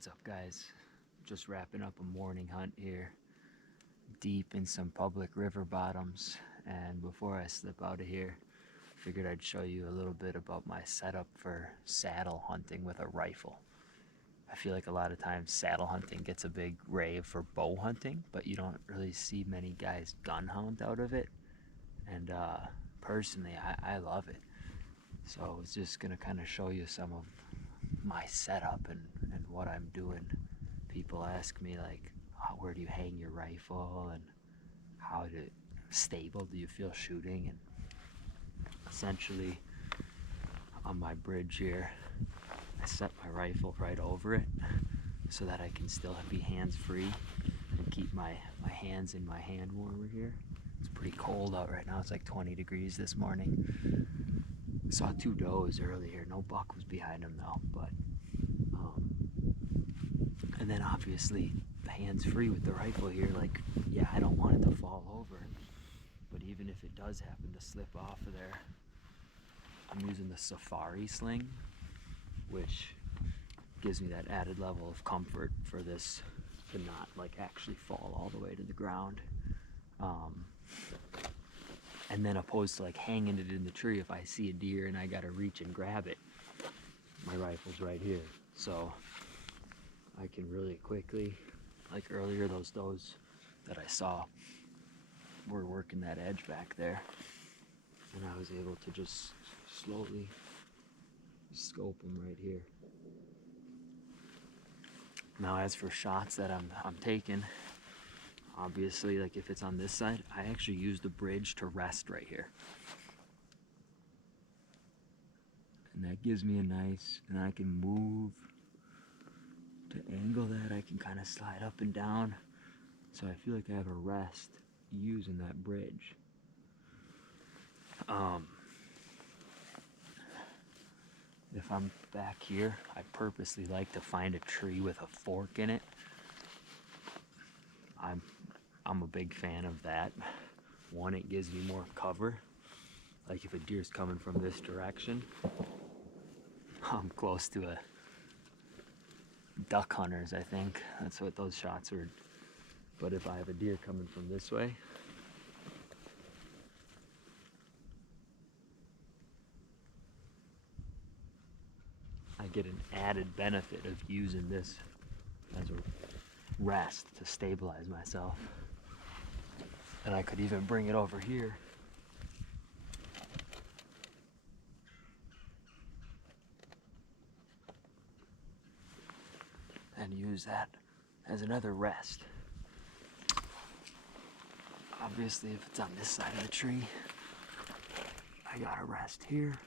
What's up, guys? Just wrapping up a morning hunt here, deep in some public river bottoms. And before I slip out of here, figured I'd show you a little bit about my setup for saddle hunting with a rifle. I feel like a lot of times saddle hunting gets a big rave for bow hunting, but you don't really see many guys gun hunt out of it. And personally, I love it. So I was just gonna kind of show you some of my setup and what I'm doing. People ask me like, where do you hang your rifle and how stable do you feel shooting? And essentially on my bridge here, I set my rifle right over it so that I can still be hands-free and keep my hands in my hand warmer here. It's pretty cold out right now. It's like 20 degrees this morning. Saw 2 does earlier. No buck was behind them though, but and then obviously hands-free with the rifle here. Like, yeah, I don't want it to fall over, but even if it does happen to slip off of there, I'm using the safari sling, which gives me that added level of comfort for this to not like actually fall all the way to the ground. And then opposed to like hanging it in the tree, if I see a deer and I gotta reach and grab it, my rifle's right here. So I can really quickly, like earlier, those does that I saw were working that edge back there, and I was able to just slowly scope them right here. Now as for shots that I'm taking, obviously, like if it's on this side, I actually use the bridge to rest right here. And that gives me a nice, and I can move to angle that. I can kind of slide up and down. So I feel like I have a rest using that bridge. If I'm back here, I purposely like to find a tree with a fork in it. I'm a big fan of that. One, it gives me more cover. Like if a deer's coming from this direction, I'm close to a duck hunters, I think. That's what those shots are. But if I have a deer coming from this way, I get an added benefit of using this as a rest to stabilize myself. And I could even bring it over here and use that as another rest. Obviously, if it's on this side of the tree, I gotta rest here.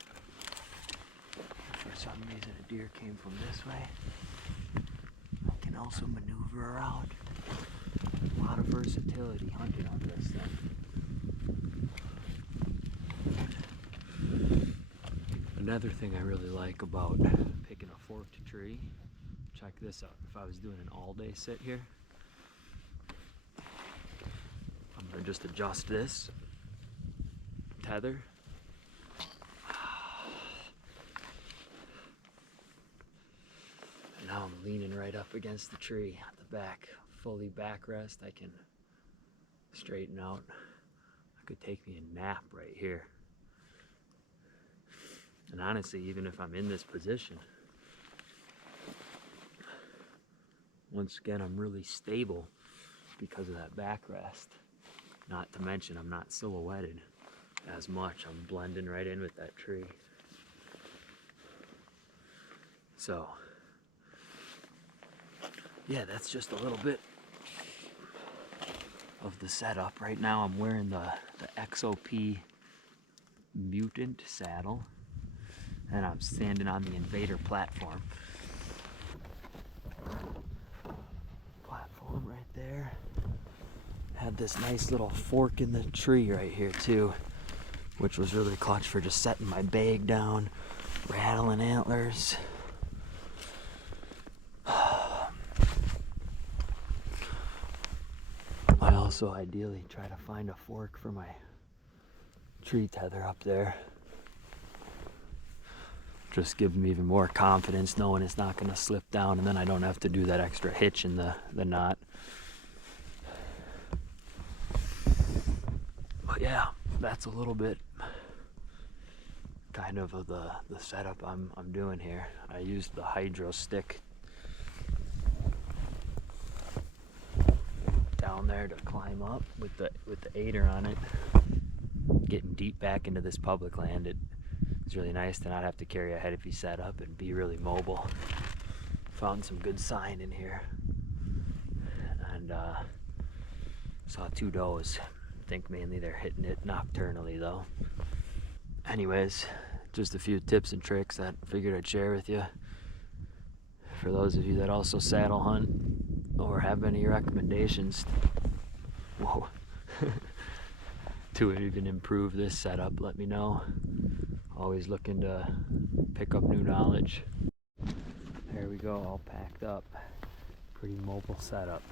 If for some reason a deer came from this way, I can also maneuver around. A lot of versatility hunting on this thing. Another thing I really like about picking a forked tree, check this out. If I was doing an all-day sit here, I'm gonna just adjust this tether. And now I'm leaning right up against the tree at the back, fully backrest. I can straighten out. I could take me a nap right here. And honestly, even if I'm in this position, once again, I'm really stable because of that backrest. Not to mention, I'm not silhouetted as much. I'm blending right in with that tree. So, yeah, that's just a little bit of the setup. Right now I'm wearing the XOP Mutant saddle, and I'm standing on the Invader platform. Platform right there. Had this nice little fork in the tree right here too, which was really clutch for just setting my bag down, rattling antlers. I also ideally try to find a fork for my tree tether up there. just give me even more confidence knowing it's not going to slip down, and then I don't have to do that extra hitch in the knot. But yeah, that's a little bit kind of the setup I'm doing here. I used the hydro stick down there to climb up with the aider on it. Getting deep back into this public land, it's really nice to not have to carry a heavy setup and be really mobile. Found some good sign in here, and saw 2 does. I think mainly they're hitting it nocturnally though. Anyways, just a few tips and tricks that I figured I'd share with you. For those of you that also saddle hunt or have any recommendations, whoa, to even improve this setup, let me know. Always looking to pick up new knowledge. There we go, all packed up. Pretty mobile setup.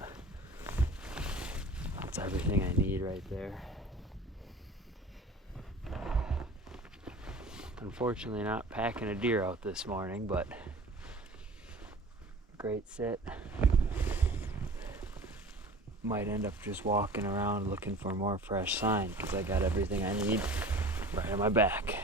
That's everything I need right there. Unfortunately not packing a deer out this morning, but great sit. Might end up just walking around looking for more fresh sign because I got everything I need right on my back.